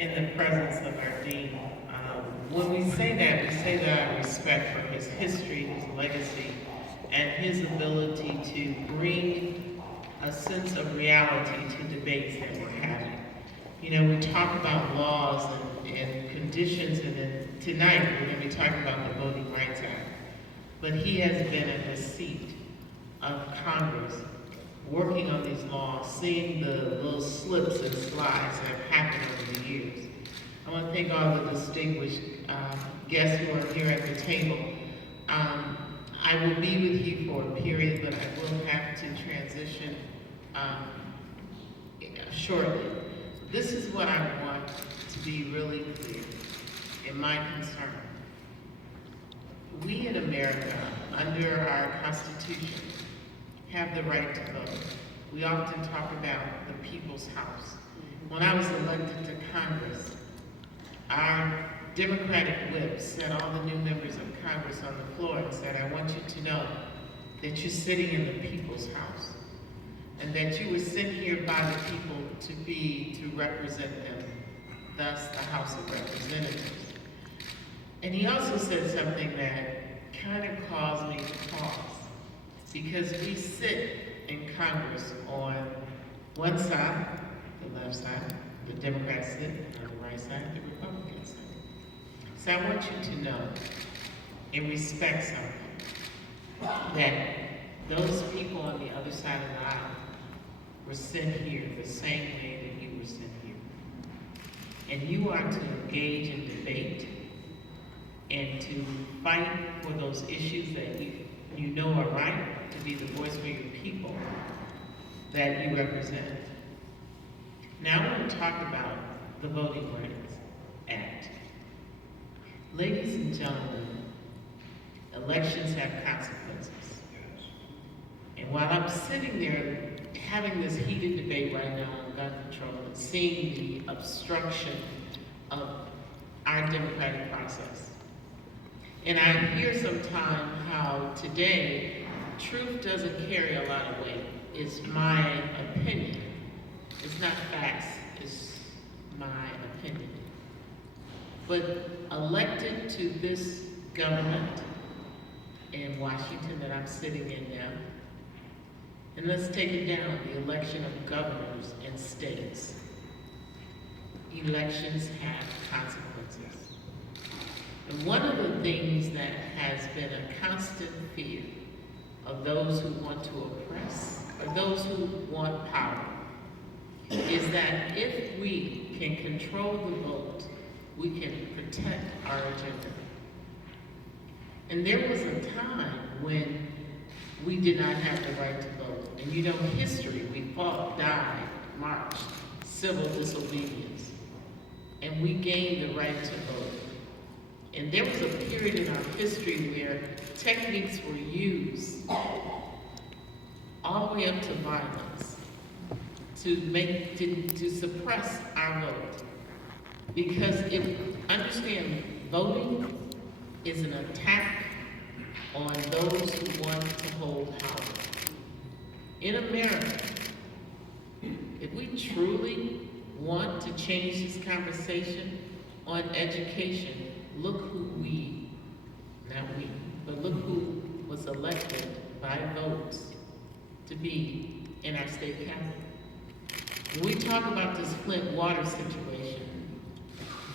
in the presence of our dean. When we say that out of respect for his history, his legacy, and his ability to bring a sense of reality to debates that we're having. You know, we talk about laws and conditions, and then tonight we're going to be talking about the Voting Rights Act. But he has been in the seat of Congress, working on these laws, seeing the little slips and slides that have happened over the years. I want to thank all the distinguished guests who are here at the table. I will be with you for a period, but I will have to transition shortly. This is what I want to be really clear in my concern. We in America, under our Constitution, have the right to vote. We often talk about the people's house. When I was elected to Congress, our Democratic whip set all the new members of Congress on the floor and said, I want you to know that you're sitting in the people's house and that you were sent here by the people to represent them, thus the House of Representatives. And he also said something that kind of caused me to pause, because we sit in Congress on one side, the left side, the Democrats sit on the right side, the Republicans sit. So I want you to know and respect something, that those people on the other side of the aisle were sent here the same way that you were sent here. And you are to engage in debate and to fight for those issues that you know are right, to be the voice for your people that you represent. Now I want to talk about the Voting Rights Act. Ladies and gentlemen, elections have consequences. And while I'm sitting there having this heated debate right now on gun control and seeing the obstruction of our democratic process, and I hear sometimes how today truth doesn't carry a lot of weight. It's my opinion. It's not facts, it's my opinion. But elected to this government in Washington that I'm sitting in now, and let's take it down, the election of governors and states. Elections have consequences. And one of the things that has been a constant fear of those who want to oppress, or those who want power, is that if we can control the vote, we can protect our agenda. And there was a time when we did not have the right to vote. And you know history, we fought, died, marched, civil disobedience. And we gained the right to vote. And there was a period in our history where techniques were used all the way up to violence to suppress our vote. Because understand, voting is an attack on those who want to hold power. In America, if we truly want to change this conversation on education, look who look who was elected by votes to be in our state capital. When we talk about this Flint water situation,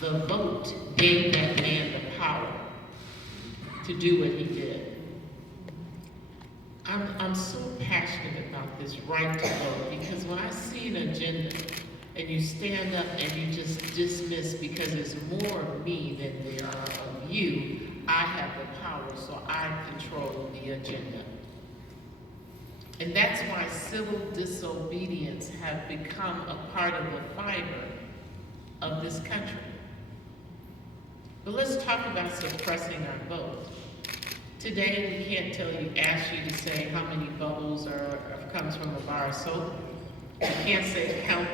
the vote gave that man the power to do what he did. I'm so passionate about this right to vote, because when I see an agenda and you stand up and you just dismiss because there's more of me than there are of you, I have the power, so I control the agenda. And that's why civil disobedience have become a part of the fiber of this country. But let's talk about suppressing our vote. Today, we can't ask you to say how many bubbles comes from a bar of soap. We can't say count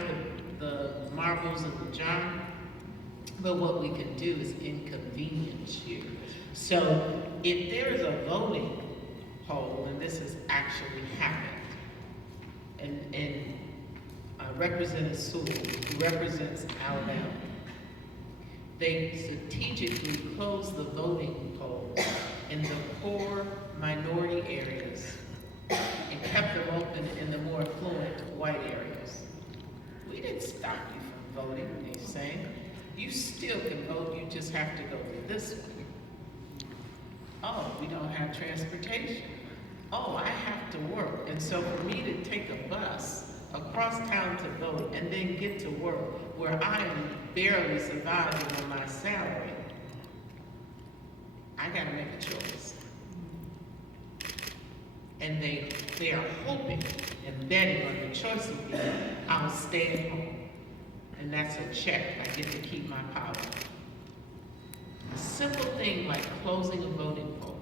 the marbles in the jar. But what we can do is inconvenience you. So if there is a voting poll, and this has actually happened, and Representative Sewell, who represents Alabama, they strategically closed the voting polls in the poor minority areas and kept them open in the more affluent white areas. We didn't stop you from voting, they're saying. You still can vote, you just have to go to this one. Oh, we don't have transportation. Oh, I have to work. And so for me to take a bus across town to vote and then get to work where I am barely surviving on my salary, I gotta make a choice. And they are hoping and betting on the choice will be, I'll stay at home. And that's a check, I get to keep my power. A simple thing like closing a voting poll.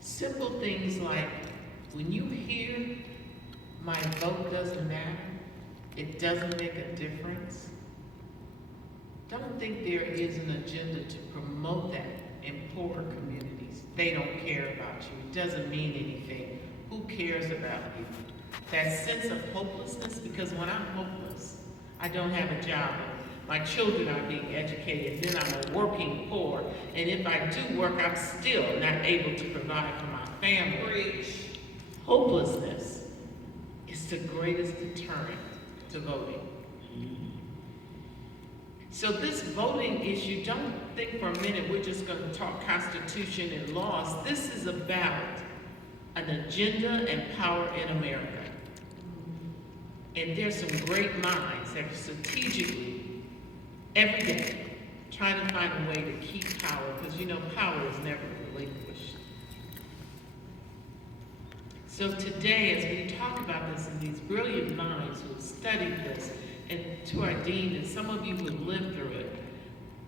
Simple things like, when you hear my vote doesn't matter, it doesn't make a difference, don't think there is an agenda to promote that in poorer communities. They don't care about you, it doesn't mean anything. Who cares about you? That sense of hopelessness, because when I'm hopeless, I don't have a job, my children are being educated, then I'm a working poor, and if I do work, I'm still not able to provide for my family. Preach. Hopelessness is the greatest deterrent to voting. So this voting issue, don't think for a minute we're just going to talk Constitution and laws. This is about an agenda and power in America. And there's some great minds that are strategically, every day, trying to find a way to keep power, because you know power is never relinquished. So today, as we talk about this, and these brilliant minds who have studied this, and to our dean, and some of you who have lived through it,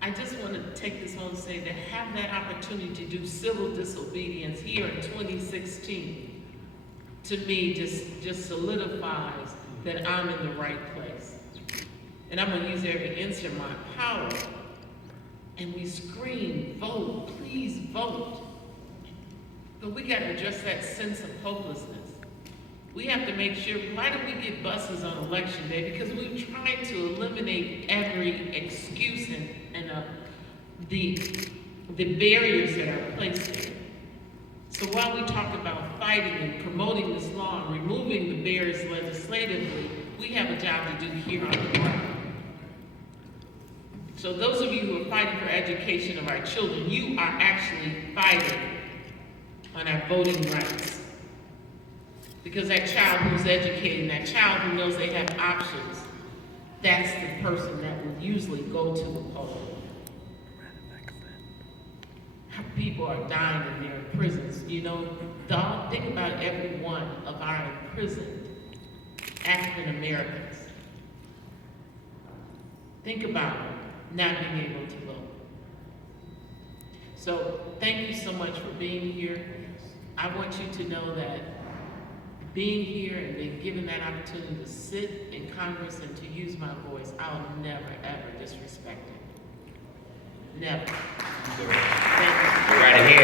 I just want to take this moment and say that have that opportunity to do civil disobedience here in 2016, to me, just solidifies that I'm in the right place. And I'm gonna use every inch of my power. And we scream, vote, please vote. But we gotta address that sense of hopelessness. We have to make sure, why do we get buses on election day? Because we're trying to eliminate every excuse and the barriers that are placed there. So while we talk about fighting and promoting this law and removing the barriers legislatively, we have a job to do here on the ground. So those of you who are fighting for education of our children, you are actually fighting on our voting rights. Because that child who's educated, that child who knows they have options, that's the person that will usually go to the poll. How people are dying in their prisons. You know, think about every one of our imprisoned African Americans. Think about not being able to vote. So thank you so much for being here. I want you to know that being here and being given that opportunity to sit in Congress and to use my voice, I'll never, ever disrespect it. Never. Thank you. Right ahead.